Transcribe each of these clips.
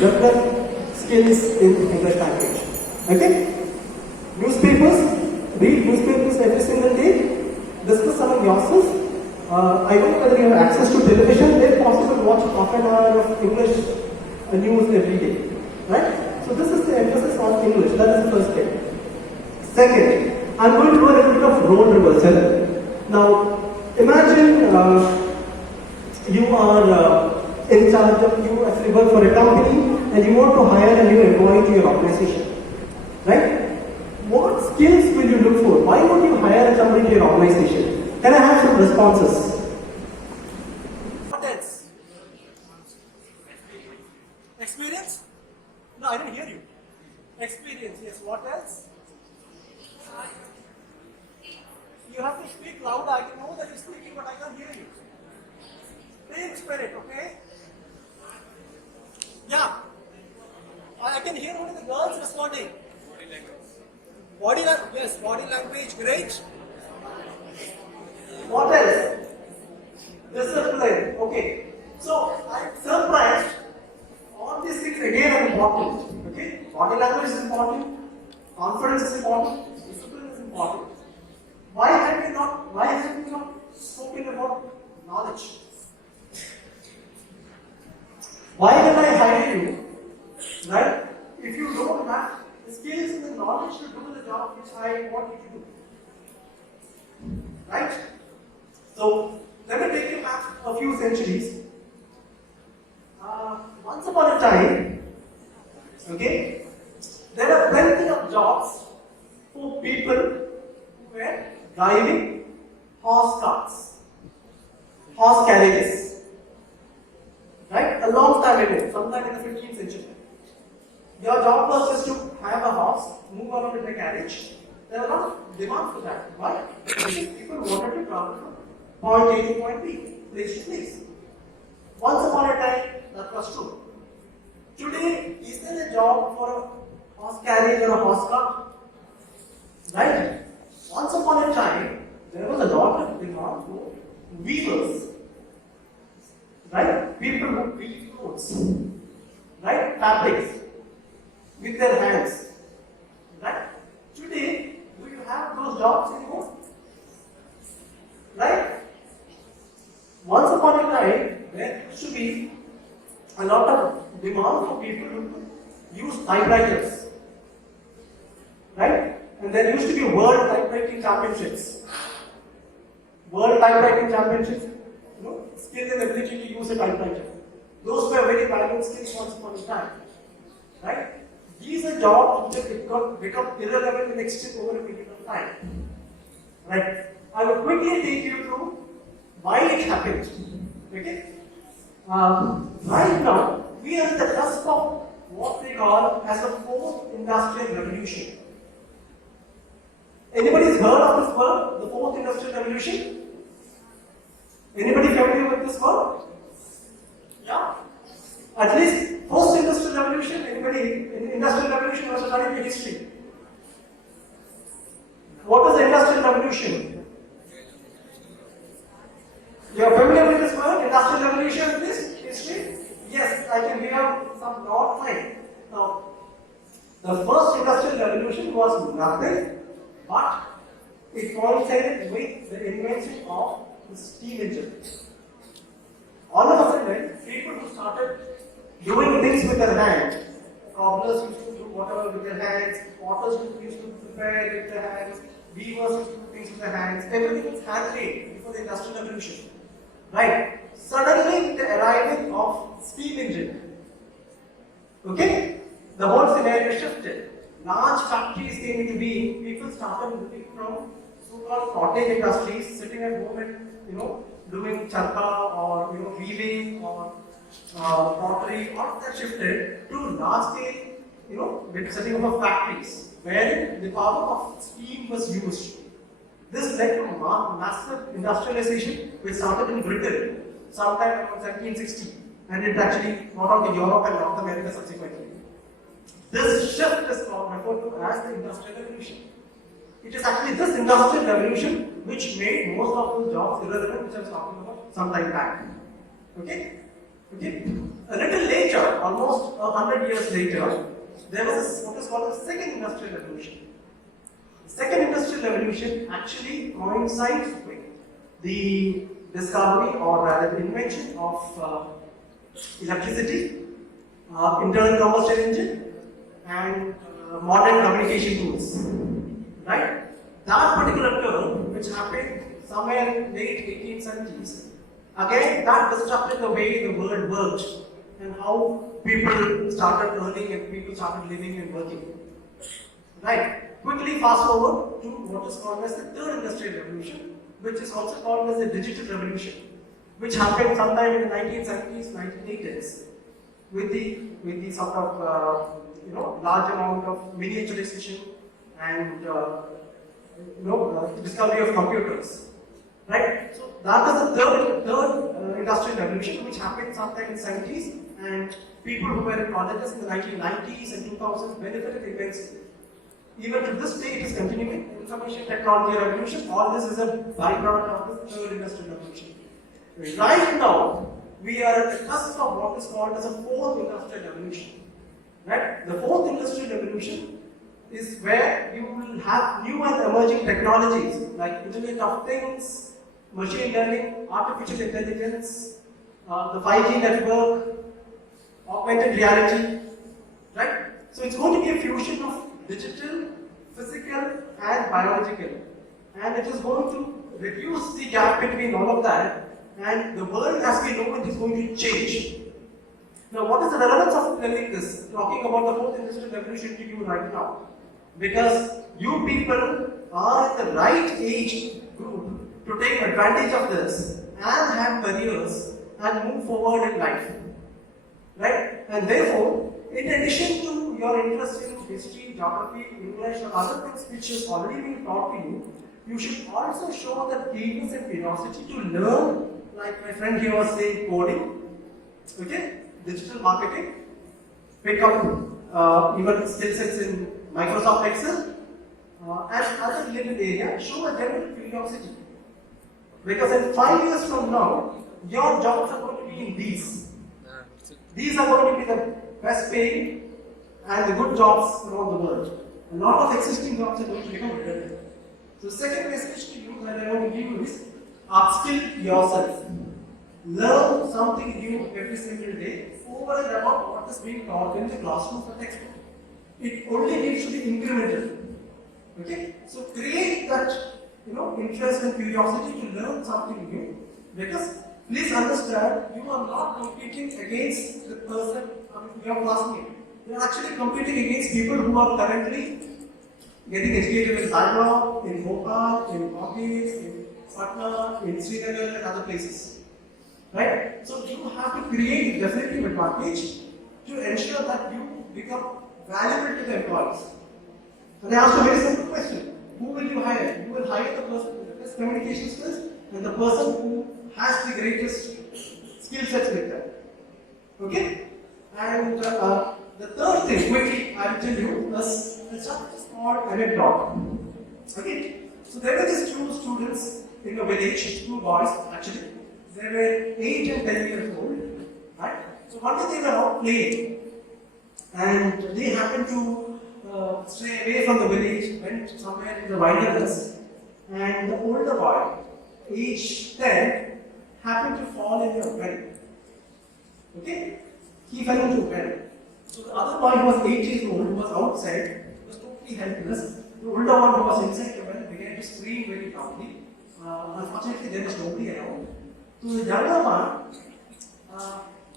develop skills in English language. Okay? Newspapers, read newspapers every single day, discuss among yourselves. I don't know whether you have access to television, if possible watch half an hour of English news every day. Right? So this is the emphasis on English, that is the first thing. Second, I'm going to do a little bit of role reversal. Now, imagine you are in charge of, you actually work for a company and you want to hire a new employee to your organization. Right? What skills will you look for? Why would you hire somebody to your organization? Can I have some responses? What else? Experience? No, I didn't hear you. Experience, yes. What else? You have to speak loud. I can know that you're speaking, but I can't hear you. Team spirit, okay? Yeah. I can hear only the girls responding. Body language, yes, body language, great. What else? Discipline, okay. So, I'm surprised. All these things again are important. Okay? Body language is important, confidence is important, discipline is important. Why have we not spoken about knowledge? Why can I hire you? Right? If you don't have the skills and the knowledge to do the job which I want you to do. Right? So, let me take you back a few centuries. Once upon a time, okay, there are plenty of jobs for people who were driving horse carts, horse carriages. Right? A long time ago, sometime in the 15th century. Your job was just to have a horse, move around in a carriage. There was a lot of demand for that. Why? Because people wanted to travel from point A to point B, place to place. Once upon a time, that was true. Today, is there a job for a horse carriage or a horse cart? Right? Once upon a time, there was a lot of demand for weavers. Right? People who weave clothes. Right? Fabrics. With their hands. Right? Today, do you have those jobs anymore? Right? Once upon a time, there used to be a lot of demand for people who use typewriters. Right? And there used to be world typewriting championships. World typewriting championships. You know, skill and ability to use a typewriter. Those were very valuable skills once upon a time. Right? These are jobs which have become irrelevant in extent over a period of time. Right? I will quickly take you through why it happened. Okay? Right now, we are at the cusp of what we call as the fourth industrial revolution. Anybody's heard of this word, the fourth industrial revolution? Anybody familiar with this word? Yeah? At least post industrial revolution, anybody in industrial revolution was studying the history. What is the industrial revolution? You are familiar with this word, industrial revolution, this history? Yes, I can give out some broad line. Now, the first industrial revolution was nothing but it coincided with the invention of the steam engine. All of a sudden, people who started doing things with their hands, cobblers used to do whatever with their hands, potters used to prepare with their hands, weavers used to do things with their hands, everything was handmade before the industrial revolution. Right? Suddenly, with the arrival of steam engine, okay, the whole scenario shifted. Large factories came into being. People started moving from so-called cottage industries, sitting at home and doing charka or weaving or pottery. All of that shifted to large scale, with setting up of factories where the power of steam was used. This led to massive industrialization, which started in Britain sometime around 1760, and it actually got out to Europe and North America subsequently. This shift is referred to as the Industrial Revolution. It is actually this Industrial Revolution which made most of those jobs irrelevant, which I was talking about some time back. Okay? Okay? A little later, almost 100 years later, there was what is called the second industrial revolution. The second industrial revolution actually coincides with the discovery or rather the invention of electricity, internal combustion engine, and modern communication tools. Right? That particular term, which happened somewhere in late 1870s, again that disrupted the way the world worked and how people started earning and people started living and working. Right? Quickly fast forward to what is called as the third industrial revolution, which is also called as the digital revolution, which happened sometime in the 1970s, 1980s, with the sort of large amount of miniaturization and discovery of computers. Right? So that is the third industrial revolution, which happened sometime in the 70s, and people who were in colleges in the 1990s and 2000s benefited immensely. Even to this day, it is continuing. Information technology revolution, all this is a byproduct of the third industrial revolution. Right now, we are at the cusp of what is called as a fourth industrial revolution. Right? The fourth industrial revolution is where you will have new and emerging technologies like Internet of Things, machine learning, artificial intelligence, the 5G network, augmented reality. Right? So it's going to be a fusion of digital, physical, and biological. And it is going to reduce the gap between all of that, and the world as we know it is going to change. Now, what is the relevance of telling this, talking about the fourth industrial revolution to you right now? Because you people are in the right age group to take advantage of this and have careers and move forward in life. Right? And therefore, in addition to your interest in history, geography, English, or other things which is already being taught to you, you should also show that eagerness and curiosity to learn, like my friend here was saying, coding, okay, digital marketing, pick up even skill sets in Microsoft Excel, and other related areas. Show a general curiosity. Because in 5 years from now, your jobs are going to be in these. These are going to be the best paying and the good jobs around the world. A lot of existing jobs are going to become redundant. So the second message to you that I want to give you is upskill yourself. Learn something new every single day over and above what is being taught in the classroom or textbook. It only needs to be incremental. Okay? So create that interest and curiosity to learn something new, because please understand, you are not competing against the person, your classmate. You are actually competing against people who are currently getting educated in Bangalore, in Bhopal, in Bombay, in Patna, in Srinagar, and other places. Right? So you have to create a definitive advantage to ensure that you become valuable to the employees. And I asked a very simple question. Who will you hire? You will hire the person with the best communication skills and the person who has the greatest skill sets with them. Okay? And the third thing, quickly, I will tell you, is a small anecdote. Okay? So there were these two students in a village, two boys actually. They were 8 and 10 years old. Right? So one day they were out playing, and they happened to stray away from the village, went somewhere in the wilderness, and the older boy, age 10, happened to fall in a well. Okay? He fell into a well. So the other boy who was 8 years old, who was outside, was totally helpless. The older one who was inside the well began to scream very loudly. Unfortunately, there was nobody around. So the younger one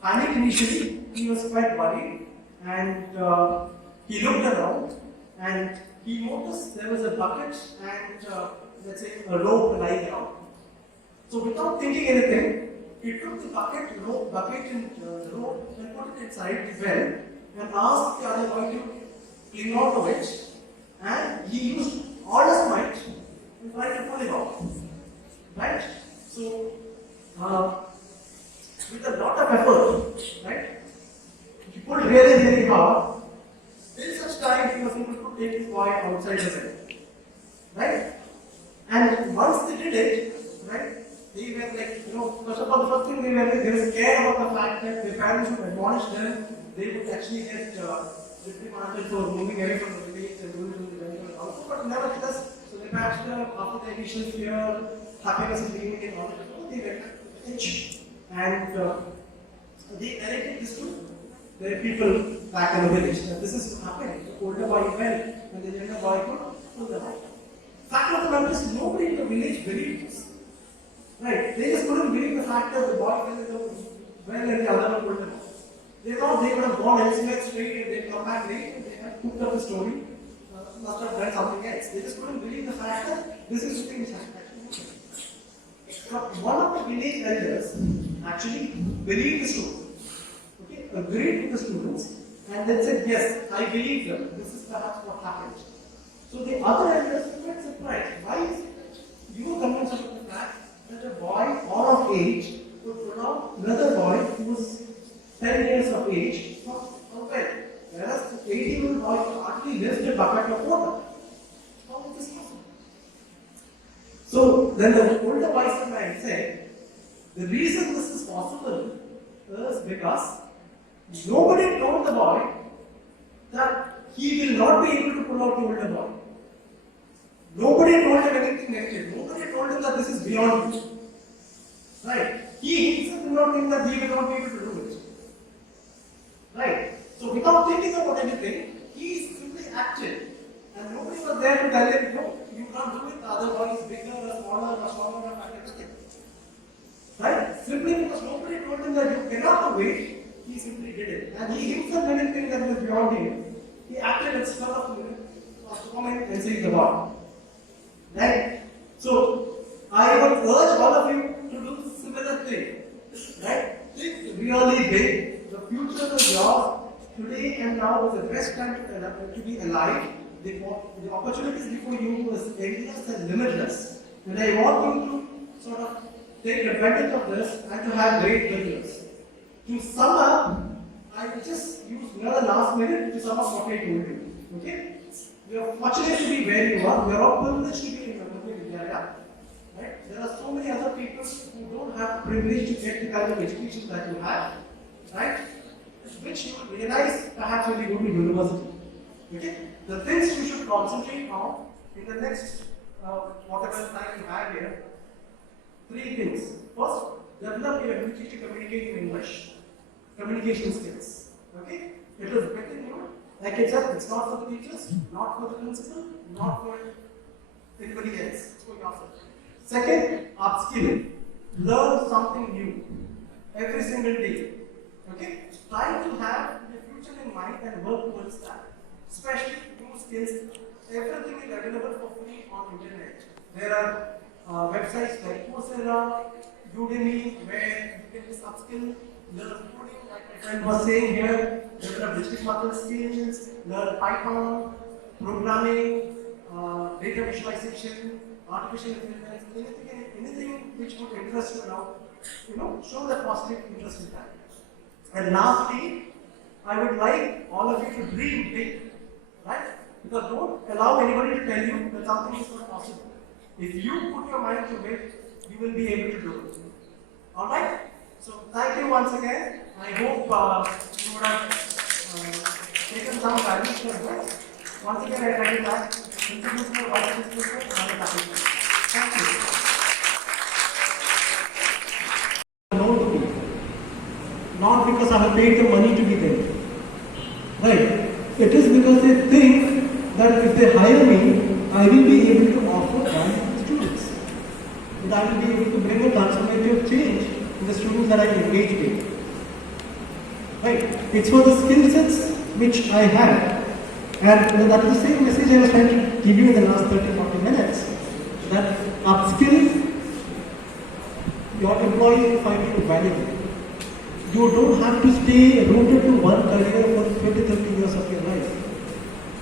panicked initially. He was quite worried, and he looked around, and he noticed there was a bucket and let's say a rope lying around. So without thinking anything, he took the bucket and the rope and put it inside the well and asked the other boy to cling on to it, and he used all his might to try to pull it off. Right? So with a lot of effort, right? He pulled really, really hard. Till such time he was able to take his boy outside the well. Right? And once they did it, right, they were like, first of all, the first thing they were scared about the fact that their parents would admonish them, they would actually get reprimanded for moving away from the village and going to the jungle also. But nevertheless, so their parents, after the initial fear, happiness is being in knowledge, they went to teach. And they narrated this to the people back in the village. That this is happening. The older boy fell, and the younger boy could pull them out. Fact of the matter is, nobody in the village believed this. Right? They just couldn't believe the fact that the boy fell in the well and the other one pulled them out. They thought they would have gone elsewhere straight and they'd come back late and they had cooked up the story. Must have done something else. They just couldn't believe the fact that this is the thing which happened. So one of the village elders actually believed the story. Okay? Agreed with the students and then said, yes, I believe them. This is perhaps what happened. So the other elders were surprised. Why is it you were convinced of the fact that a boy or of age would put out another boy who was 10 years of age from a well, whereas the 18-year-old boy could hardly lift a bucket of water. How is this possible? So then the older wise man said, the reason this is possible is because nobody told the boy that he will not be able to pull out the older boy. Nobody told him anything negative. Nobody told him that this is beyond him. Right? He himself did not think that he will not be able to do it. Right? So without thinking about anything, he simply acted. And nobody was there to tell him, no, you can't do it, the other one is bigger or smaller or stronger or everything. Right? Simply because nobody told him that you cannot do it, he simply did it. And he himself didn't think that it was beyond him. He acted instead of coming and saying the word. Right? So I would urge all of you to do similar thing. Right? Think really big. The future is yours. Today and now is the best time to be alive. The opportunities before you is endless and limitless. And I want you to sort of take advantage of this and to have great results. To sum up, I will just use another last minute to sum up what I told you. Okay? You are fortunate to be where you are. You are all privileged to be in Navodaya Vidyalaya. Right? There are so many other people who don't have the privilege to get the kind of education that you have. Right? Which you will realize perhaps when you go to university. Okay? The things you should concentrate on in the next whatever time you have here. 3 things. First, develop your ability to communicate in English. Communication skills. Okay? It is within you. Like I said, it's not for the teachers, not for the principal, not for anybody else. It's for yourself. Second, upskilling. Learn something new every single day. Okay? Try to have the future in mind and work towards that. Especially new skills. Everything is available for free on internet. There are websites like Coursera, Udemy, where you can just upskill, learn coding, like my friend was saying here, develop digital marketing skills, learn Python, programming, data visualization, artificial intelligence, anything which would interest you now, show that positive interest in that. And lastly, I would like all of you to dream big, right? Because don't allow anybody to tell you that something is not possible. If you put your mind to it, you will be able to do it. Alright? So thank you once again. I hope you would have taken some value from this. Once again, I thank you back. Introduce my vice principal and other faculty. Thank you. Known to people. Not because I have paid the money to be there. Right? It is because they think that if they hire me, I will be able to offer value to the students. And I will be able to bring a transformative change in the students that I engage with. Right? It's for the skill sets which I have. And that is the same message I was trying to give you in the last 30-40 minutes. That upskill your employees will find you valuable. You don't have to stay rooted to one career for 20-30 years of your life.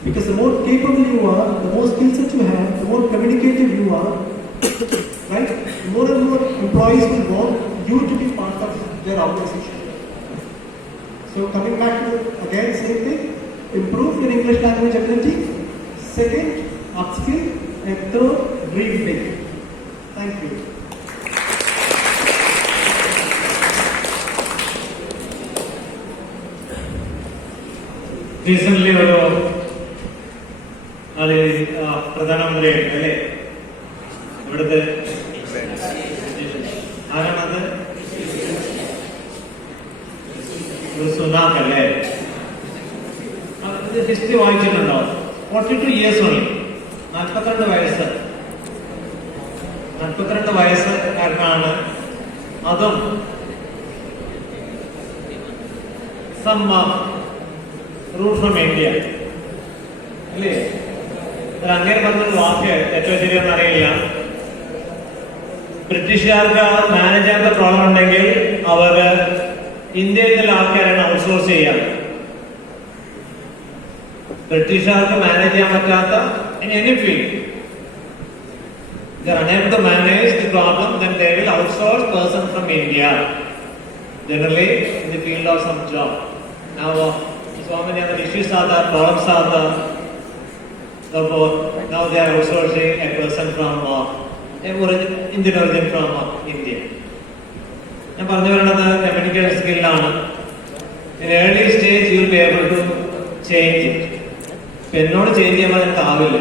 Because the more capable you are, the more skill sets you have, the more communicative you are, right? More and more employees will want you to be part of their organization. So coming back to again same thing, improve your English language ability. Second, upskill, and third, dream big. Thank you. Recent ഒരു പ്രധാനമന്ത്രി അല്ലേ ഇവിടുത്തെ ആരാണത്? ഒരു സുനാക്ക് അല്ലേ? History വായിച്ചിട്ടുണ്ടോ? 42 years only, 42 വയസ്സ്. 42 വയസ്സുകാരനാണ്. അതും some route from India അല്ലേ? അങ്ങനെ പറഞ്ഞൊരു വാക്ക് ഏറ്റവും ശരിയെന്ന് അറിയില്ല. ബ്രിട്ടീഷുകാർക്ക് മാനേജ് ചെയ്യാത്ത പ്രോബ്ലം ഉണ്ടെങ്കിൽ അവർ ഇന്ത്യയിലെ ആൾക്കാരാണ് ഔട്ട്സോഴ്സ് ചെയ്യാം. ബ്രിട്ടീഷുകാർക്ക് മാനേജ് ചെയ്യാൻ പറ്റാത്ത in any field, they are unable to manage the problem, then they will outsource person from India, generally in the field of some job. Now so many other issues are there, problems are there. Therefore, now they are outsourcing a person from Indian origin from India. ഞാൻ പറഞ്ഞു വരുന്നത് communication സ്കില്ലാണ്. In early stage you will be able to change it. എന്നോട് change ചെയ്യാൻ എനിക്ക് ആവില്ല.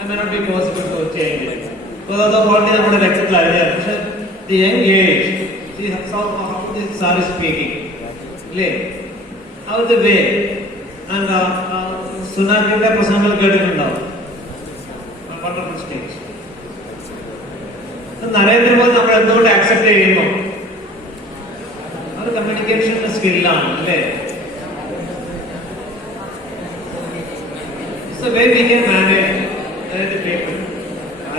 I may not be possible to change it. Already നമ്മുടെ രക്തത്തിൽ അറിയാം. പക്ഷെ the young age, see how this sir is speaking, അല്ലേ? How the way and സുനാക്കിന്റെ പ്രസംഗങ്ങൾ കേട്ടിട്ടുണ്ടാവും. Wonderful stage. നരേന്ദ്രമോദി നമ്മൾ എന്തുകൊണ്ട് ആക്സെപ്റ്റ് ചെയ്യുന്നു? അത് കമ്മ്യൂണിക്കേഷൻ സ്കില്ലാണ് അല്ലേ? It's the way we can manage the people.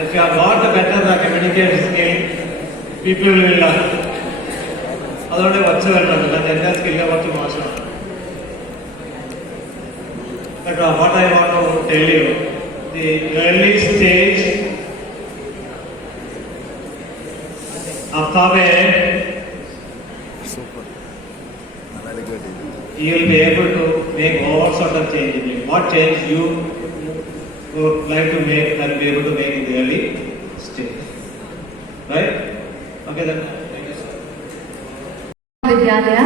If you have got a better communication skill, people will learn. അതുകൊണ്ട് ഒച്ച വരണമില്ല. എന്റെ സ്കില്ല് കുറച്ച് മോശമാണ്. What I want to tell you, the early stage of you will be able to make all sort of changes. What change you would like to make and be able to make in the early stage, right? Okay then. Vidyalaya.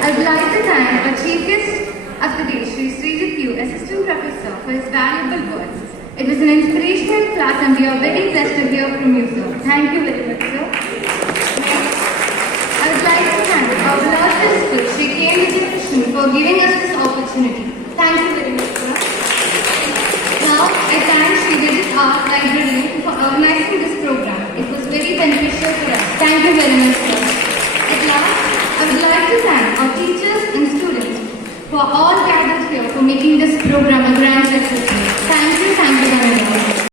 I would like to thank our Chief Guest of the day, Shri Srijit Q, Assistant Professor, for his valuable words. It was an inspirational class and we are very blessed to hear from you, sir. Thank you very much, sir. I would like to thank our beloved principal, Shri K. Krishnan, for giving us this opportunity. Thank you very much, sir. Now, I thank Shri Vidit Art Library for organizing this program. It was very beneficial for us. Thank you very much, sir. At last, I would like to thank our teachers and students who are all gathered here for making this